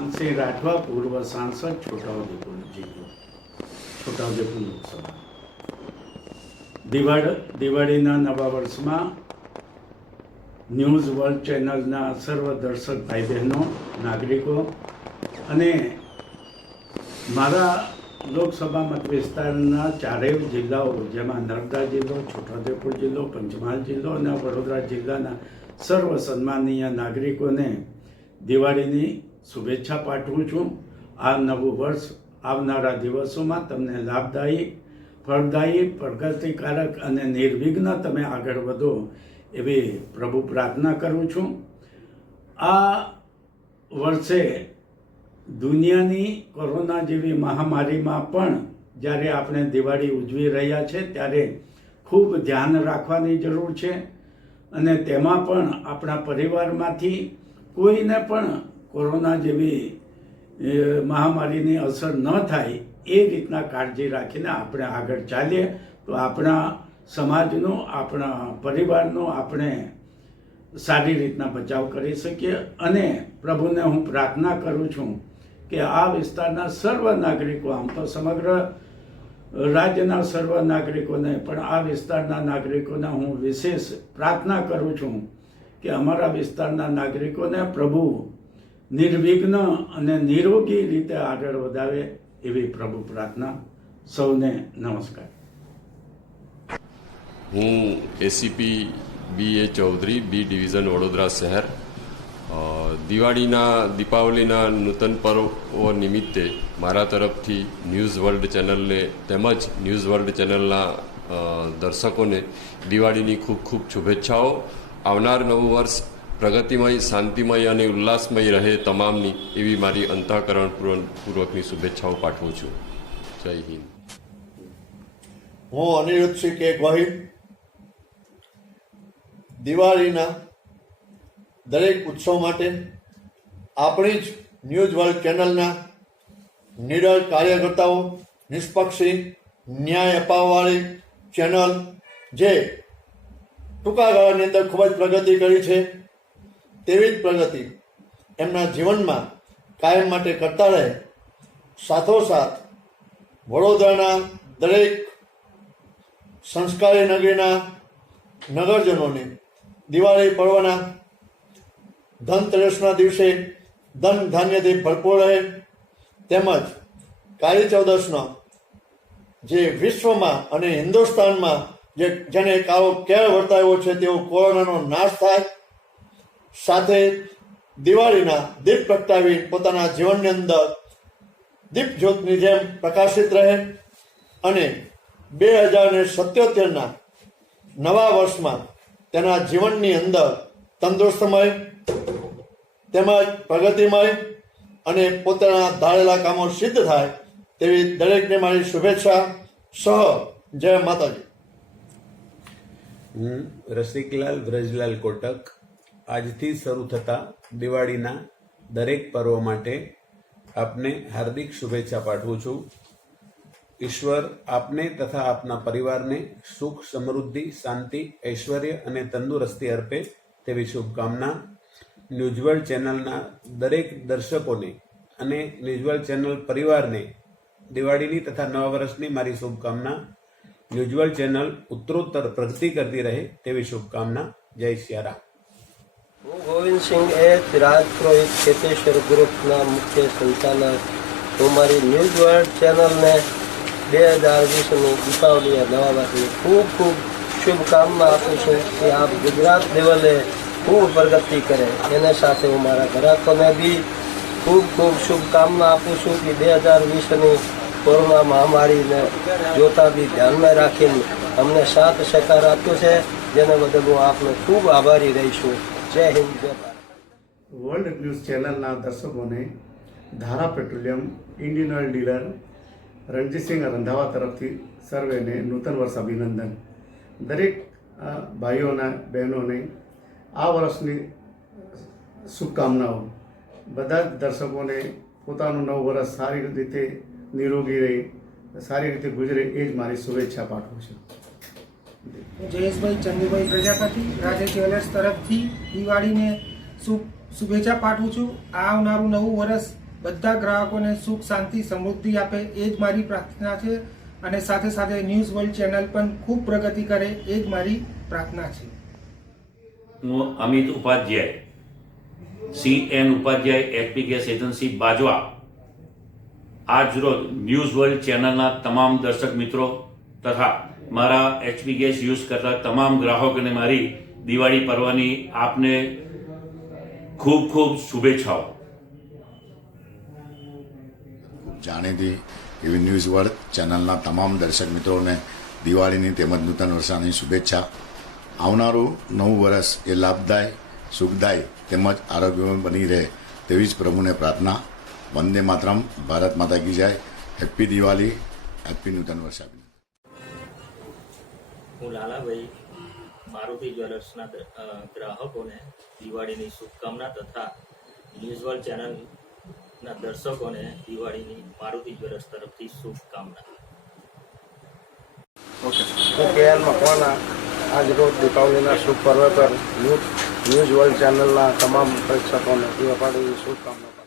જયસિંહ રાઠવા પૂર્વ સાંસદ છોટાઉદેપુર જિલ્લો, છોટાઉદેપુર લોકસભા. દિવાળ, દિવાળીના નવા વર્ષમાં ન્યૂઝ વર્લ્ડ ચેનલના સર્વ દર્શક ભાઈ બહેનો નાગરિકો અને મારા લોકસભા મતવિસ્તારના ચારેય જિલ્લાઓ, જેમાં નર્મદા જિલ્લો, છોટાઉદેપુર જિલ્લો, પંચમહાલ જિલ્લો અને વડોદરા જિલ્લાના સર્વ સન્માનીય નાગરિકોને દિવાળીની શુભેચ્છા પાઠવું છું. આ નવું વર્ષ આવનારા દિવસોમાં તમને લાભદાયી, ફળદાયી, પ્રગતિકારક અને નિર્વિઘ્ન તમે આગળ વધો એવી પ્રભુ પ્રાર્થના કરું છું. આ વર્ષે દુનિયાની કોરોના જેવી મહામારીમાં પણ જ્યારે આપણે દિવાળી ઉજવી રહ્યા છે ત્યારે ખૂબ ધ્યાન રાખવાની જરૂર છે અને તેમાં પણ આપણા પરિવારમાંથી કોઈને પણ કોરોના જેવી મહામારીની અસર ન થાય એ રીતના કાળજી રાખીને આપણે આગળ ચાલીએ. તો આપણા સમાજનો, આપણા પરિવારનો આપણે સારી રીતના બચાવ કરી શકીએ. અને પ્રભુને હું પ્રાર્થના કરું છું કે આ વિસ્તારના સર્વ નાગરિકો, આમ તો સમગ્ર રાજ્યના સર્વ નાગરિકોને, પણ આ વિસ્તારના નાગરિકોને હું વિશેષ પ્રાર્થના કરું છું કે અમારા વિસ્તારના નાગરિકોને પ્રભુ નિર્વિઘ્ન અને નિરોગી રીતે આગળ વધાવે એવી પ્રભુ પ્રાર્થના સૌને નમસ્કાર. હું ACP B A Chaudhary B division Vadodara શહેર. દિવાળીના, દીપાવલીના નૂતન પર્વ નિમિત્તે મારા તરફથી ન્યૂઝ વર્લ્ડ ચેનલને તેમજ ન્યૂઝ વર્લ્ડ ચેનલના દર્શકોને દિવાળીની ખૂબ ખૂબ શુભેચ્છાઓ. આવનાર નવું વર્ષ પ્રગતિમય, શાંતિમય અને ઉલ્લાસમય રહે તમામની એવી મારી અંતઃકરણ પૂર્વકની શુભેચ્છાઓ પાઠવું છું. જય હિન્દ. હું અનિરુદ્ધસિંહ કે ગોહિલ દિવાળીના દરેક ઉત્સવ માટે આપણી જ ન્યૂઝ વર્લ્ડ ચેનલના નિડર કાર્યકર્તાઓ, નિષ્પક્ષી, ન્યાય અપાવવાળી ચેનલ જે ટૂંકા ગાળાની અંદર ખૂબ જ પ્રગતિ કરી છે. તેવી જ પ્રગતિ એમના જીવનમાં કાયમ માટે કરતા રહે. સાથોસાથ વડોદરાના દરેક સંસ્કારી નગરીના નગરજનોને દિવાળી પર્વના ધનતેરસના દિવસે ધન ધાન્યથી ભરપૂર રહે. તેમજ કાળી ચૌદસનો જે વિશ્વમાં અને હિન્દુસ્તાનમાં જે જેને કાળો કેળ વર્તાયો છે તેવો કોરોનાનો નાશ થાય. સાથે દિવાળીના દીપ પ્રગટાવી પોતાના જીવનની અંદર દીપ જ્યોતની જેમ પ્રકાશિત રહે અને બે હજાર ને સત્યોતેરના નવા વર્ષમાં તેના જીવનની અંદર તંદુરસ્તમય તેમજ પ્રગતિમય અને પોતાના ધારેલા કામો સિદ્ધ થાય તેવી દરેકને મારી શુભેચ્છા. સહ, જય માતાજી. હું રસિકલાલ વ્રજલાલ કોટક આજથી શરૂ થતા દિવાળીના દરેક પર્વ માટે આપને હાર્દિક શુભેચ્છા પાઠવું છું. ઈશ્વર આપને તથા આપના પરિવારને સુખ, સમૃદ્ધિ, શાંતિ, ઐશ્વર્ય અને તંદુરસ્તી અર્પે તેવી શુભકામના. ન્યુઝવર્લ્ડ ચેનલના દરેક દર્શકોને અને ન્યુઝવર્લ્ડ ચેનલ પરિવારને દિવાળીની તથા નવા વર્ષની મારી શુભકામના. ન્યુઝવર્લ્ડ ચેનલ ઉત્તરોત્તર પ્રગતિ કરતી રહે તેવી શુભકામના. જય સિયારામ હું ગોવિંદસિંહ એચ રાજ પુરોહિત ખેતેશ્વર ગ્રુપના મુખ્ય સંચાલક. હું મારી ન્યૂઝ વર્લ્ડ ચેનલને બે હજાર વીસની દીપાવલી નવા વર્ષની ખૂબ ખૂબ શુભકામના આપું છું કે આપ ગુજરાત લેવલે ખૂબ પ્રગતિ કરે. એને સાથે હું મારા ગ્રાહકોને બી ખૂબ ખૂબ શુભકામના આપું છું કે બે હજાર વીસની કોરોના મહામારીને જોતા બી ધ્યાનમાં રાખીને અમને સાથ સહકાર આપ્યો છે. જેને બદલ હું આપનો ખૂબ આભારી રહીશું જય હિન્દ, જય ભારત. વર્લ્ડ ન્યૂઝ ચેનલના દર્શકોને Dhara petroleum Indian oil dealer Ranjitsinh Randhawa તરફથી સર્વેને નૂતન વર્ષ અભિનંદન. દરેક ભાઈઓના બહેનોને આ વર્ષની શુભકામનાઓ. બધા જ દર્શકોને પોતાનું નવું વર્ષ સારી રીતે નિરોગી રહે, સારી રીતે ગુજરે, એ જ મારી શુભેચ્છા પાઠવું છું. જયેશભાઈ, ચંદુભાઈ પ્રજાપતિ રાજે જ્વેલર્સ તરફથી દિવાળીને શુભ શુભેચ્છા પાઠવું છું. આવનારું નવું વર્ષ બધા ગ્રાહકોને સુખ, શાંતિ, સમૃદ્ધિ આપે એ જ મારી પ્રાર્થના છે અને સાથે સાથે ન્યૂઝ વર્લ્ડ ચેનલ પણ ખૂબ પ્રગતિ કરે એ જ મારી પ્રાર્થના છે. હું Amit Upadhyay C N Upadhyay HP gas agency, Bajwa. આજ રોજ ન્યૂઝ વર્લ્ડ ચેનલના તમામ દર્શક મિત્રો તથા મારા એચપી ગેસ યુઝ કરતા તમામ ગ્રાહકોને મારી દિવાળી પર્વની આપને ખૂબ ખૂબ શુભેચ્છાઓ. જાણીતી એવી ન્યૂઝ વર્લ્ડ ચેનલના તમામ દર્શક મિત્રોને દિવાળીની તેમજ નૂતન વર્ષાની શુભેચ્છા. આવનારું નવું વર્ષ એ લાભદાય, સુખદાય તેમજ આરોગ્યમય બની રહે તેવી જ પ્રભુને પ્રાર્થના. વંદે માતરમ, ભારત માતા કી જાય. હેપ્પી દિવાળી હેપ્પી નૂતન વર્ષ હું લાલાભાઈ, મારુતિ જ્વેલર્સના ગ્રાહકોને દિવાળીની શુભકામના તથા ન્યૂઝ વર્લ્ડ ચેનલના દર્શકોને દિવાળીની મારુતિ જ્વેલર્સ તરફથી શુભકામના. હું કે એલ મકવાના આજ રોજ દીપાવલીના શુભ પર્વ પર ન્યૂઝ ન્યૂઝ વર્લ્ડ ચેનલના તમામ પ્રેક્ષકોને શુભકામના